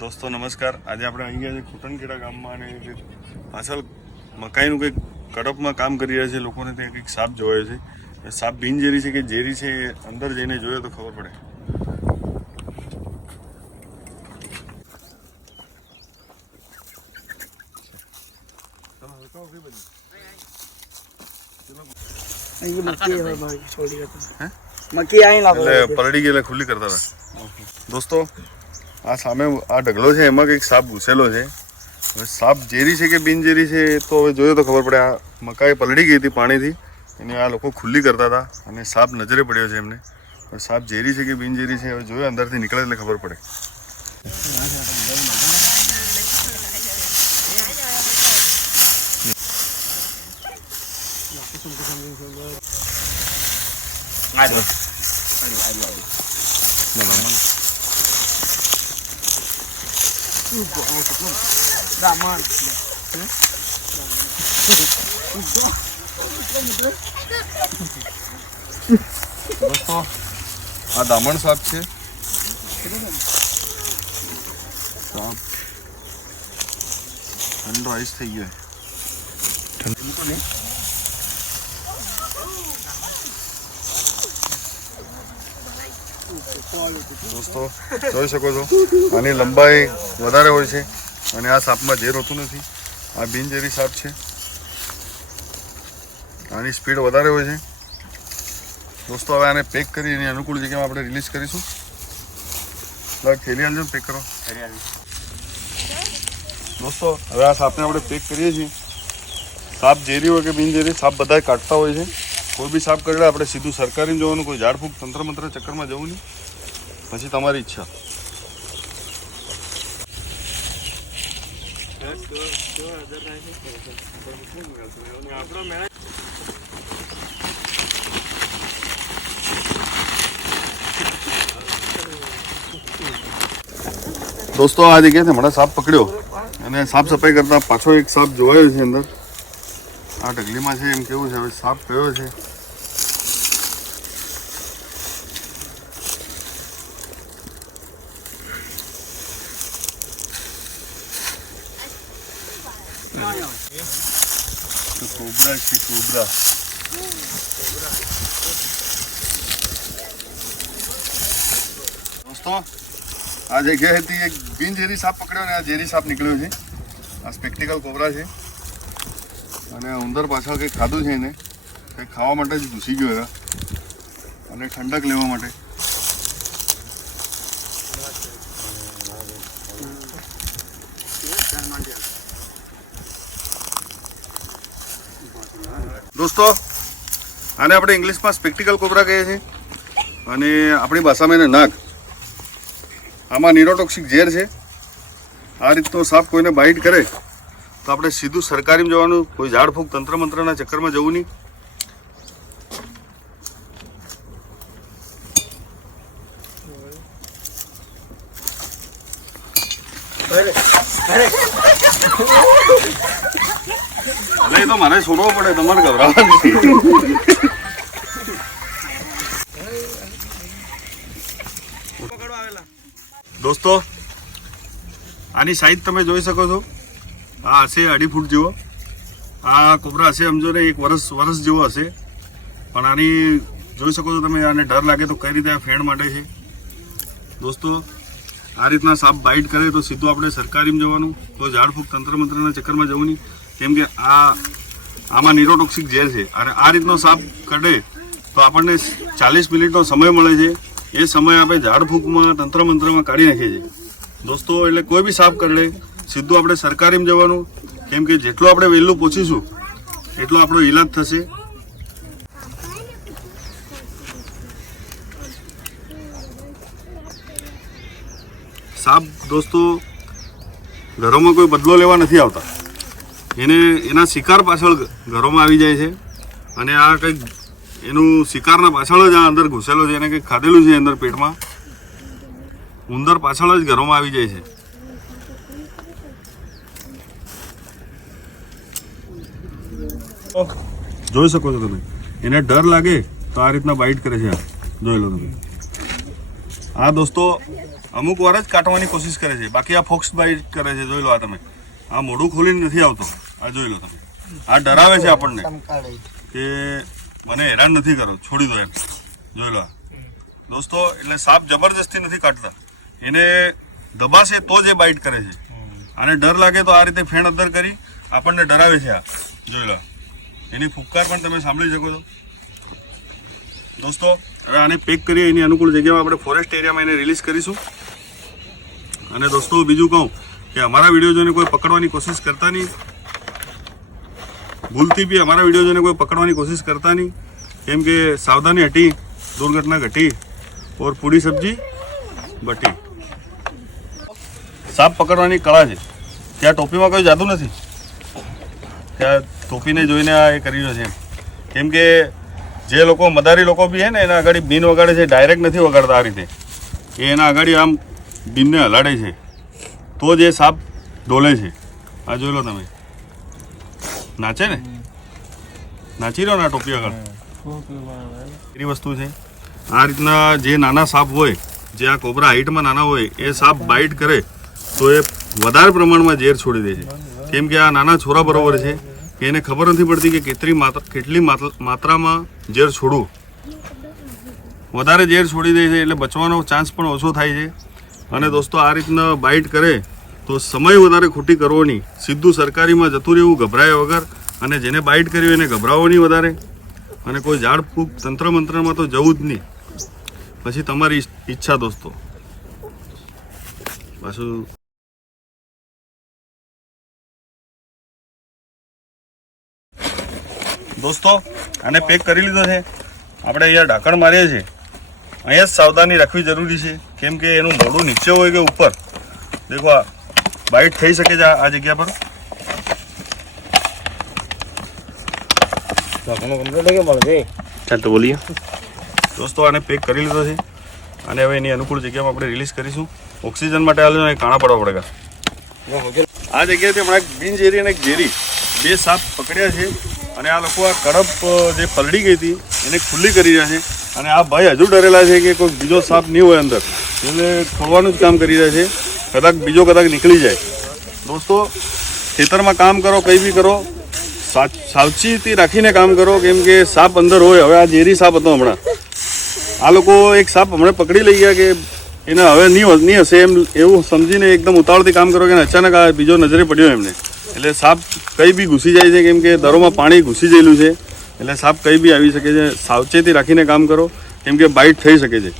દોસ્તો નમસ્કાર. આજે આપણે અહીંયા ગયા છે ગામમાં અને જે પાછળ મકાઈનું કંઈક કડપમાં કામ કરી રહ્યા છે. લોકોને ત્યાં કંઈક સાપ જોવાય છે. સાપ બિનઝેરી છે કે ઝેરી છે એ અંદર જઈને જોયો તો ખબર પડે. લાવો એટલે પલળી ગઈ ખુલ્લી કરતા હતા. દોસ્તો આ સામે આ ઢગલો છે, એમાં કંઈક સાપ ઘૂસેલો છે. હવે સાપ ઝેરી છે કે બિનઝેરી છે તો હવે જોયો તો ખબર પડે. આ મકાઈ પલળી ગઈ હતી પાણીથી. એને આ લોકો ખુલ્લી કરતા હતા અને સાપ નજરે પડ્યો છે એમને. સાપ ઝેરી છે કે બિનઝેરી છે, હવે જોયો અંદરથી નીકળે એટલે ખબર પડે. દામણ દોસ્તો આ દામણ સાપ છે. સાપ. ઠંડો આઈસ થઈ ગયો. દોસ્તો જોઈ શકો છો આની લંબાઈ વધારે હોય છે અને આ સાપમાં ઝેર હોતું નથી. આ બિનઝેરી સાપ છે. આની સ્પીડ વધારે હોય છે. દોસ્તો હવે આને પેક કરી એની અનુકૂળ જગ્યામાં આપણે રિલીઝ કરીશું. થેલી આલજો ને પેક કરો. દોસ્તો હવે આ સાપને આપણે પેક કરીએ છીએ. સાપ ઝેરી હોય કે બિનઝેરી સાપ બધા કાઢતા હોય છે. કોઈ બી સાપ કરડે આપણે સીધું સરકારી જવાનું કોઈ ઝાડફૂંક તંત્ર મંત્ર ચક્કરમાં જવું નહીં. પછી તમારી ઈચ્છા. દોસ્તો, આ જગ્યાએ હમણાં સાપ પકડ્યો. અને સાફ સફાઈ કરતા પાછો એક સાપ જોવાયો છે અંદર. આ ઢગલીમાં છે, એમ કેવું છે? હવે સાપ કયો છે? કોબરા છે કોબરા દોસ્તો આ જગ્યાએથી એક બિનઝેરી સાપ પકડ્યો અને આ ઝેરી સાપ નીકળ્યો છે. આ સ્પેક્ટિકલ કોબરા છે. અને ઉંદર પાછળ કંઈક ખાધું છે એને. કંઈક ખાવા માટે જ ઘૂસી ગયો. અને ઠંડક લેવા માટે. દોસ્તો, આને આપણે ઇંગ્લિશમાં સ્પેક્ટિકલ કોબરા કહીએ છીએ. અને આપણી ભાષામાં એને નાગ આમાં નિરોટોક્સિક ઝેર છે. આ રીતનો સાપ કોઈને બાઇટ કરે, તો આપણે સીધું સરકારીમાં જવાનું, કોઈ ઝાડફૂંક તંત્ર મંત્રના ચક્કરમાં જવું નહીં. અલે એ તો મારે છોડવો પડે તમારે ગભરાવાનું. દોસ્તો, આની સાઈઝ તમે જોઈ શકો છો. આ હશે અઢી ફૂટ જેવો. આ કોબરા હશે સમજો ને, એક વર્ષ વર્ષ જેવો હશે. પણ આની જોઈ શકો છો તમે, આને ડર લાગે તો કઈ રીતે આ ફેણ માટે છે. દોસ્તો, આ રીતના સાપ બાઇટ કરે તો સીધું આપણે સરકારીમાં જવાનું, તો ઝાડફૂંક તંત્ર મંત્રના ચક્કરમાં જવું નહીં કેમ કે આ આમાં નિરોટોક્સિક ઝેર છે. અને આ રીતનો સાપ કઢે તો આપણને ચાલીસ મિનિટનો સમય મળે છે. એ સમય આપણે ઝાડફૂંકમાં તંત્ર મંત્રમાં કાઢી નાખીએ છીએ. દોસ્તો, એટલે કોઈ બી સાપ કરડે સીધું આપણે સરકારીમાં જવાનું. કેમ કે જેટલું આપણે વહેલું પહોંચીશું, એટલો આપણો ઈલાજ થશે. સાપ, દોસ્તો, ઘરોમાં કોઈ બદલો લેવા નથી આવતા. એને, એના શિકાર પાછળ ઘરોમાં આવી જાય છે. અને આ કંઈક એનું શિકારના પાછળ જ આ અંદર ઘૂસેલો છે, એને કંઈક ખાધેલું છે અંદર પેટમાં. ઉંદર પાછળ જ ઘરોમાં આવી જાય છે. જોઈ શકો છો તમે. એને ડર લાગે તો આ રીતના બાઇટ કરે છે જોઈ લો તમે. આ દોસ્તો અમુક વાર જ કાટવાની કોશિશ કરે છે. બાકી આ ફોક્સ બાઇટ કરે છે. જોઈ લો આ તમે. આ મોઢું ખોલીને નથી આવતો. આ જોઈ લો તમે. આ ડરાવે છે આપણને કે મને હેરાન નથી કરો છોડી દો એમ. જોઈ લો. દોસ્તો એટલે સાપ જબરજસ્તી નથી કાઢતા. એને દબાશે તો જ એ બાઇટ કરે છે. આને ડર લાગે તો આ રીતે ફેણ અંદર કરી આપણને ડરાવે છે આ. જોઈ લો એની ફૂફકાર પણ તમે સાંભળી શકો છો. દોસ્તો હવે આને પેક કરીએ. એની અનુકૂળ જગ્યામાં આપણે ફોરેસ્ટ એરિયામાં એને રિલીઝ કરીશું. અને દોસ્તો બીજું કહું કે અમારા વીડિયો જોઈને કોઈ પકડવાની કોશિશ કરતા નહીં. ભૂલથી બી અમારા વીડિયો કોઈ પકડવાની કોશિશ કરતા નહીં. કેમ કે સાવધાની હટી, દુર્ઘટના ઘટી, ઓર પૂરી સબ્જી બટી. સાપ પકડવાની કળા છે. ત્યાં ટોપીમાં કોઈ જાદુ નથી? ત્યાં ટોપીને જોઈને આ એ કરી રહ્યો છે. કેમ કે જે લોકો, મદારી લોકો બી છે ને, એના આગળ બીન વગાડે છે ડાયરેક્ટ નથી વગાડતા આ રીતે. એ એના આગળ આમ બીનને હલાડે છે. તો જ એ સાપ ડોલે છે. આ જોઈ લો તમે. નાચે ને? નાચી રહ્યો ને ટોપી આગળ? એવી વસ્તુ છે? આ રીતના જે નાના સાપ હોય જે આ કોબરા હાઈટમાં નાના હોય એ સાપ બાઇટ કરે તો એ વધારે પ્રમાણમાં ઝેર છોડી દે છે. કેમ કે આ નાના છોરા બરોબર છે કે એને ખબર નથી પડતી કે કેટલી માત્રા કેટલી માત્ર- માત્રામાં ઝેર છોડવું વધારે ઝેર છોડી દે છે એટલે બચવાનો ચાન્સ પણ ઓછો થાય છે. અને દોસ્તો આ રીતના બાઇટ કરે તો સમય વધારે ખોટી કરવો નહીં. સીધું સરકારીમાં જતું રહેવું, ગભરાયા વગર અને જેને બાઇટ કર્યું એને ગભરાવો નહીં વધારે. અને કોઈ ઝાડ ફૂક, તંત્ર મંત્રમાં તો જવું જ નહીં. પછી તમારી ઈચ્છા દોસ્તો. પાછું દોસ્તો, આને પેક કરી લીધો છે. આપણે અહીંયા ઢાંકણ મારીએ છીએ. અહીંયા જ સાવધાની રાખવી જરૂરી છે. કેમ કે એનું મોડું નીચે હોય કે ઉપર. દેખો બાઇટ થઈ શકે છે આ જગ્યા પર? ચાલ તો બોલીએ. દોસ્તો આને પેક કરી લીધો છે. અને હવે એની અનુકૂળ જગ્યામાં આપણે રિલીઝ કરીશું. ઓક્સિજન માટે હાલ કાણા પડવા પડેગા. આ જગ્યાએથી હમણાં એક બિનઝેરી અને એક ઝેરી બે સાપ પકડ્યા છે. અને આ લોકો આ કડપ જે પલડી ગઈ હતી એને ખુલ્લી કરી રહ્યા છે. અને આ ભાઈ હજુ ડરેલા છે કે કોઈ બીજો સાપ નહીં હોય અંદર. એટલે ખોલવાનું જ કામ કરી રહ્યા છે. કદાચ બીજો કદાચ નીકળી જાય. દોસ્તો, ખેતરમાં કામ કરો, કંઈ બી કરો સાવચેતી રાખીને કામ કરો, કેમ કે સાપ અંદર હોય. હવે આ ઝેરી સાપ હતો હમણાં. આ લોકો એક સાપ હમણાં પકડી લઈ ગયા કે એને હવે નહીં નહીં હશે એમ એવું સમજીને એકદમ ઉતાવળથી કામ કરો કે અચાનક આ બીજો નજરે પડ્યો એમને. એટલે સાપ કંઈ બી ઘૂસી જાય છે, કેમ કે દરોમાં પાણી ઘૂસી ગયેલું છે. એટલે સાપ કંઈ બી આવી શકે છે. સાવચેતી રાખીને કામ કરો, કેમ કે બાઇટ થઈ શકે છે.